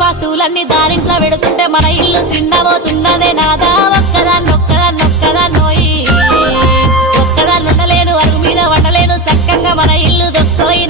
పాతులన్నీ దారింట్లో పెడుతుంటే మన ఇల్లు చిన్నబోతున్నదే నాదా ఒక్కదాన్నోయి ఒక్కదాన్నుండలేను అరుగు మీద వండలేను సక్కంగా మన ఇల్లు దొక్కోయి